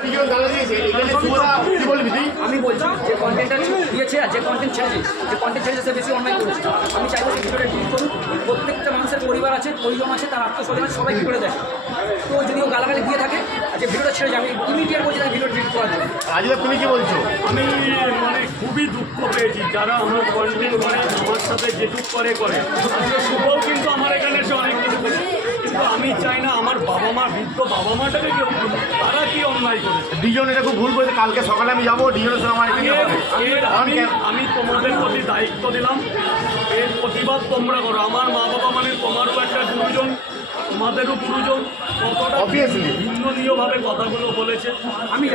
আমি বলছি যে কন্টেন্টটা দিয়েছে আর যে কন্টেন্ট ছেড়েছে সে বেশি অন্যায় করেছে। আমি চাইবো যে ভিডিওটা ডিলিট করুন। প্রত্যেকটা মানুষের পরিবার আছে, পরিজন আছে, তার আত্মস্বজন আছে, সবাই কি করে দেয়। তো যদি ও গালাগালি দিয়ে থাকে আর যে ভিডিওটা ছেড়ে যায়, আমি ইমিডিয়েট বলছি ভিডিও ডিলিট করার জন্য। আজকে তুমি কি বলছো? আমি মানে খুবই দুঃখ পেয়েছি যারা আমার কন্টেন্ট করে আমার সাথে যেটুক করে আজকে শুভও কিন্তু আমার এখানে এসে অনেক কিছু করে, কিন্তু আমি চাই না আমার বাবা মা বৃদ্ধ বাবা মাটাকে কেউ তারা কি অন্যায় করেছে। দুজন এটা খুব ভুল করেছে। কালকে সকালে আমি যাবো ডিজনের সঙ্গে আমার আমি তোমাদের প্রতি দায়িত্ব দিলাম, এর প্রতিবাদ তোমরা করো। আমার মা বাবা মানে তোমারও একটা গুরুজন, তোমাদেরও গুরুজন, কতটা ভিন্ননীয়ভাবে কথাগুলো বলেছে আমি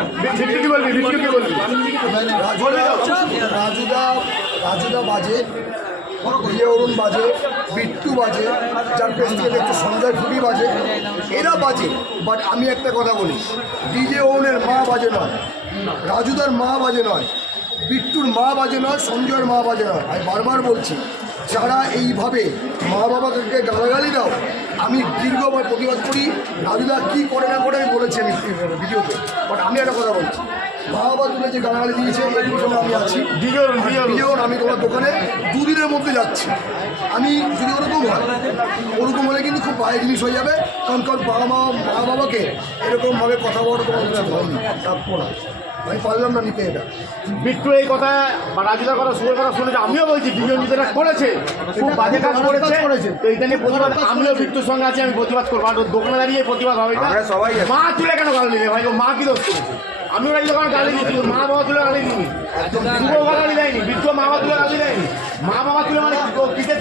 রাজুদা বাজে, অরুণ বাজে, বিট্টু বাজে, যার পেজ থেকে দেখতে সঞ্জয় ফুটি বাজে, এরা বাজে। বাট আমি একটা কথা বলি, ডিজে অরুণের মা বাজে নয়, রাজুদার মা বাজে নয়, বিট্টুর মা বাজে নয়, সঞ্জয়ের মা বাজে নয়। আমি বারবার বলছি, যারা এইভাবে মা বাবাকে গালাগালি দাও, আমি দীর্ঘবার প্রতিবাদ করি। রাজুদা কী করে না করে আমি বলেছি আমি ভিডিওতে। বাট আমি একটা কথা বলছি, মা বাবা তুলে যে গালাগালি দিয়েছে এর পিছনে আমি আছি। বিজন আমি তোমার দোকানে দুদিনের মধ্যে যাচ্ছি। আমি যদি ওরকম হলে কিন্তু খুব বাজে জিনিস হয়ে যাবে। কারণ মা বাবাকে এরকমভাবে কথা বলা তোমার উচিত হয়নি, রাখবো না। আমি পারলাম না নিতে এটা। বিট্টু এই কথা বা রাজুদার কথা শুভের কথা শুনেছে, আমিও বলছি দুজন যেটা করেছে খুব বাজে কাজ করেছে। তো এইটা নিয়ে প্রতিবাদ আমিও বিট্টুর সঙ্গে আছি, আমি প্রতিবাদ করবো। আর দোকানে দাঁড়িয়ে প্রতিবাদ হবে না। মা তুলে কেন গালি দিলে ভাই? মা কি দোষ করেছে? আমিও রাজি দোকানে গালি দিচ্ছি, মা বাবা তুলে গালি দিবি। শুভ গালি দেয়নি, বিট্টু মা বাবা তুলে গালি দেয়নি। মা বাবা তুলে মানে কিসের